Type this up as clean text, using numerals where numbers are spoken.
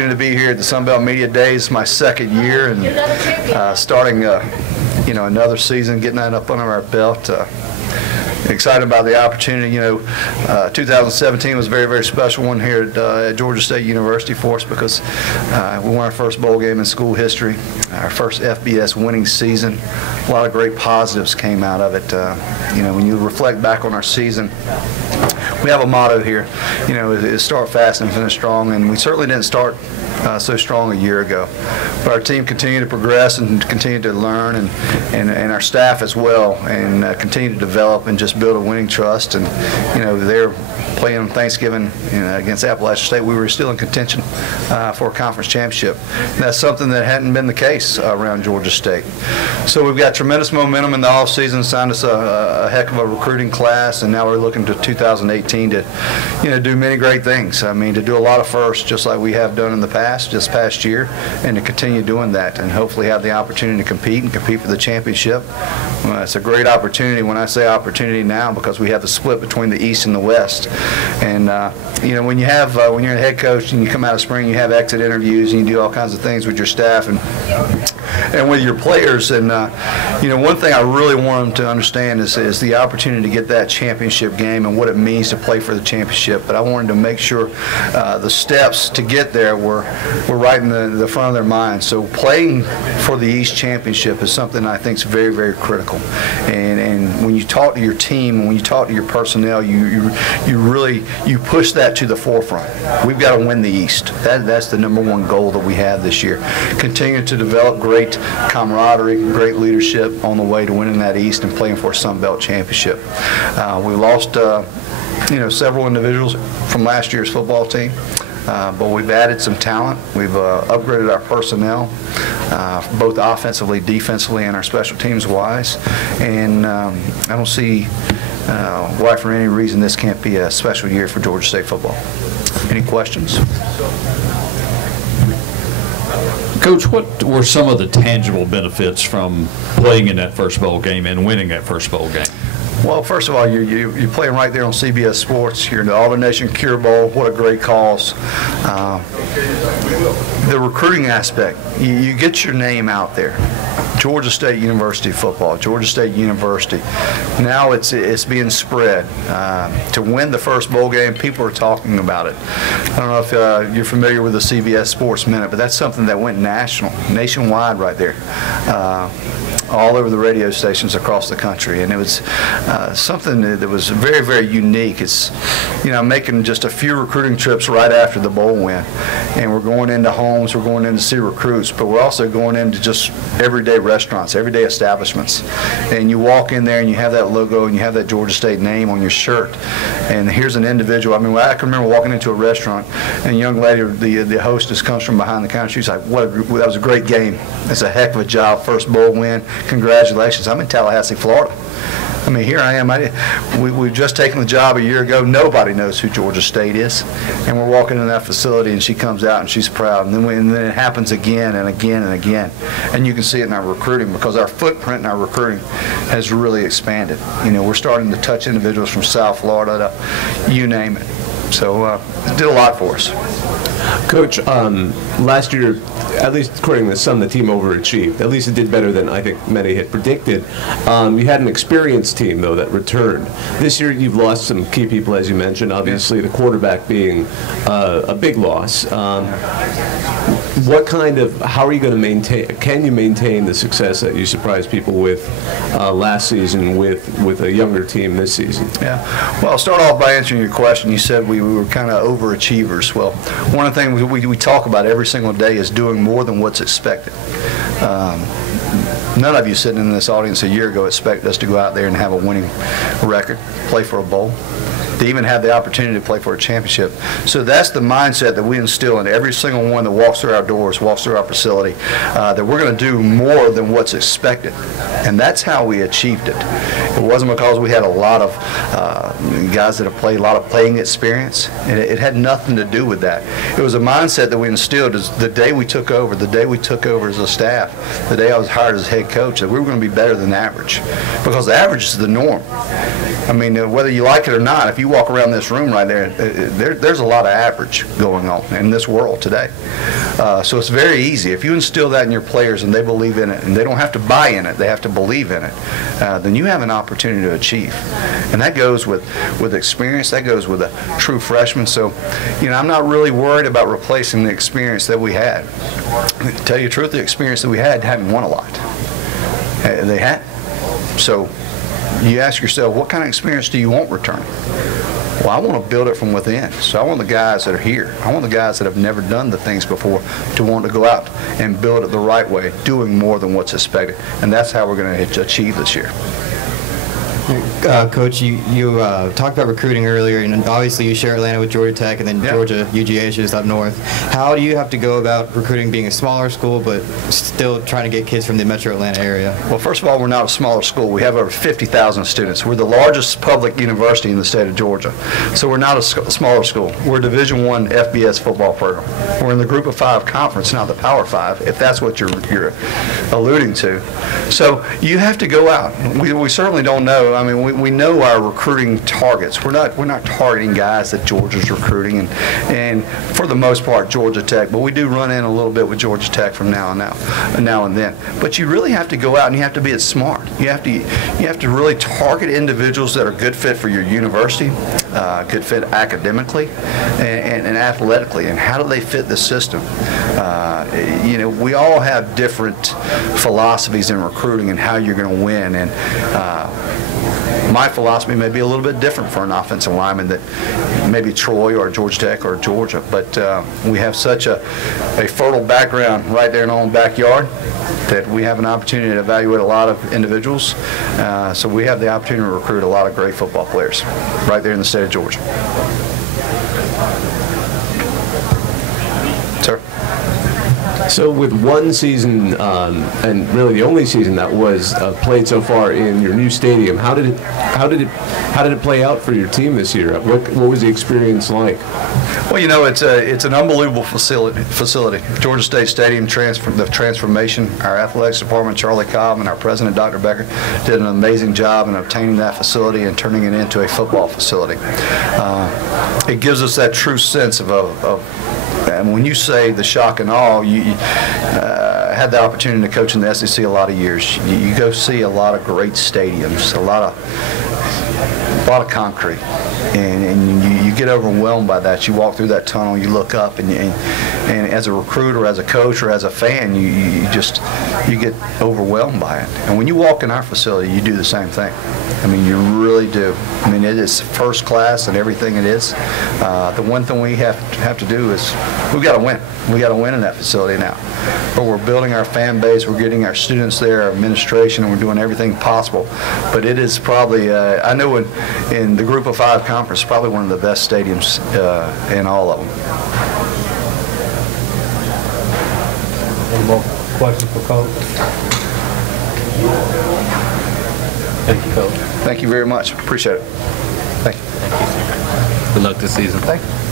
To be here at the Sunbelt Media Days, my second year, and starting another season, getting that up under our belt. Excited about the opportunity. 2017 was a very, very special one here at Georgia State University for us because we won our first bowl game in school history, our first FBS winning season. A lot of great positives came out of it. When you reflect back on our season, we have a motto here, is start fast and finish strong, and we certainly didn't start so strong a year ago. But our team continued to progress and continued to learn, and our staff as well, and continue to develop and just build a winning trust. And they're playing on Thanksgiving against Appalachian State. We were still in contention for a conference championship. And that's something that hadn't been the case around Georgia State. So we've got tremendous momentum in the offseason, signed us a heck of a recruiting class, and now we're looking to 2018 to do many great things. I mean, to do a lot of firsts, just like we have done in the past, this past year, and to continue doing that, and hopefully have the opportunity to compete for the championship. It's a great opportunity. When I say opportunity now, because we have the split between the East and the West. And when you have when you're a head coach and you come out of spring, you have exit interviews and you do all kinds of things with your staff and with your players. And one thing I really want them to understand is the opportunity to get that championship game and what it means to play for the championship. But I wanted to make sure the steps to get there were right in the front of their minds. So playing for the East Championship is something I think is very, very critical. And when you talk to your team, when you talk to your personnel, you really push that to the forefront. We've got to win the East. That's the #1 goal that we have this year. Continue to develop great camaraderie, great leadership on the way to winning that East and playing for a Sun Belt championship. We lost several individuals from last year's football team. But we've added some talent. We've upgraded our personnel, both offensively, defensively, and our special teams wise. And I don't see why for any reason this can't be a special year for Georgia State football. Any questions? Coach, what were some of the tangible benefits from playing in that first bowl game and winning that first bowl game? Well, first of all, you're playing right there on CBS Sports. You're in the All-Nation Cure Bowl. What a great cause. The recruiting aspect, you get your name out there. Georgia State University football, Georgia State University. Now it's being spread. To win the first bowl game, people are talking about it. I don't know if you're familiar with the CBS Sports Minute, but that's something that went nationwide right there. All over the radio stations across the country, and it was something that was very, very unique. It's, making just a few recruiting trips right after the bowl win, and we're going into homes, we're going in to see recruits, but we're also going into just everyday restaurants, everyday establishments, and you walk in there and you have that logo and you have that Georgia State name on your shirt, and here's an individual. I mean, I can remember walking into a restaurant, and a young lady, the hostess, comes from behind the counter. She's like, that was a great game. It's a heck of a job, first bowl win. Congratulations. I'm in Tallahassee, Florida. I mean, here I am. We've just taken the job a year ago. Nobody knows who Georgia State is. And we're walking in that facility, and she comes out, and she's proud. And then it happens again and again and again. And you can see it in our recruiting, because our footprint in our recruiting has really expanded. We're starting to touch individuals from South Florida, you name it. So it did a lot for us. Coach, last year, at least according to some, the team overachieved. At least it did better than I think many had predicted. You had an experienced team, though, that returned. This year you've lost some key people, as you mentioned, obviously the quarterback being a big loss. How are you going to maintain, can you maintain the success that you surprised people with last season with a younger team this season? Yeah, well, I'll start off by answering your question. You said we were kind of overachievers. Well, one of the things we talk about every single day is doing more than what's expected. None of you sitting in this audience a year ago expected us to go out there and have a winning record, play for a bowl, to even have the opportunity to play for a championship. So that's the mindset that we instill in every single one that walks through our doors, walks through our facility, that we're going to do more than what's expected. And that's how we achieved it. It wasn't because we had a lot of guys that have played a lot of playing experience. It had nothing to do with that. It was a mindset that we instilled as the day we took over as a staff, the day I was hired as head coach, that we were going to be better than average, because the average is the norm. I mean, whether you like it or not, if you walk around this room right there, there's a lot of average going on in this world today. So it's very easy. If you instill that in your players and they believe in it, and they don't have to buy in it, they have to believe in it, then you have an opportunity to achieve. And that goes with experience. That goes with a true freshman. So, I'm not really worried about replacing the experience that we had. To tell you the truth, the experience that we had hadn't won a lot. They hadn't. So you ask yourself, what kind of experience do you want returning? Well, I want to build it from within. So I want the guys that are here. I want the guys that have never done the things before to want to go out and build it the right way, doing more than what's expected. And that's how we're going to achieve this year. Coach, you talked about recruiting earlier, and obviously you share Atlanta with Georgia Tech, and then Georgia UGA is just up north. How do you have to go about recruiting, being a smaller school, but still trying to get kids from the metro Atlanta area? Well, first of all, we're not a smaller school. We have over 50,000 students. We're the largest public university in the state of Georgia. So we're not a smaller school. We're a Division I FBS football program. We're in the Group of 5 conference, not the Power 5, if that's what you're alluding to. So you have to go out. We certainly don't know. I mean, we know our recruiting targets. We're not targeting guys that Georgia's recruiting, and for the most part Georgia Tech, but we do run in a little bit with Georgia Tech from now and then. But you really have to go out and you have to be smart. You have to really target individuals that are good fit for your university, good fit academically and athletically, and how do they fit the system. We all have different philosophies in recruiting and how you're going to win, and my philosophy may be a little bit different for an offensive lineman that maybe Troy or Georgia Tech or Georgia, but we have such a fertile background right there in our own backyard that we have an opportunity to evaluate a lot of individuals. So we have the opportunity to recruit a lot of great football players right there in the state of Georgia. Sir? So with one season, and really the only season that was played so far in your new stadium, how did it play out for your team this year? What was the experience like? Well, it's an unbelievable facility. Georgia State Stadium, the transformation. Our athletics department, Charlie Cobb, and our president, Dr. Becker, did an amazing job in obtaining that facility and turning it into a football facility. It gives us that true sense of and when you say the shock and awe, you had the opportunity to coach in the SEC a lot of years. You go see a lot of great stadiums, a lot of concrete, and you get overwhelmed by that. You walk through that tunnel, you look up, and as a recruiter, as a coach, or as a fan, you get overwhelmed by it. And when you walk in our facility, you do the same thing. I mean, you really do. I mean, it is first class and everything it is. The one thing we have to do is we've got to win. We got to win in that facility now. But we're building our fan base. We're getting our students there, our administration, and we're doing everything possible. But it is probably, I know in the Group of 5 conference, probably one of the best stadiums in all of them. Any more questions for Coach? Thank you, Coach. Thank you very much. Appreciate it. Thank you. Good luck this season. Thank you.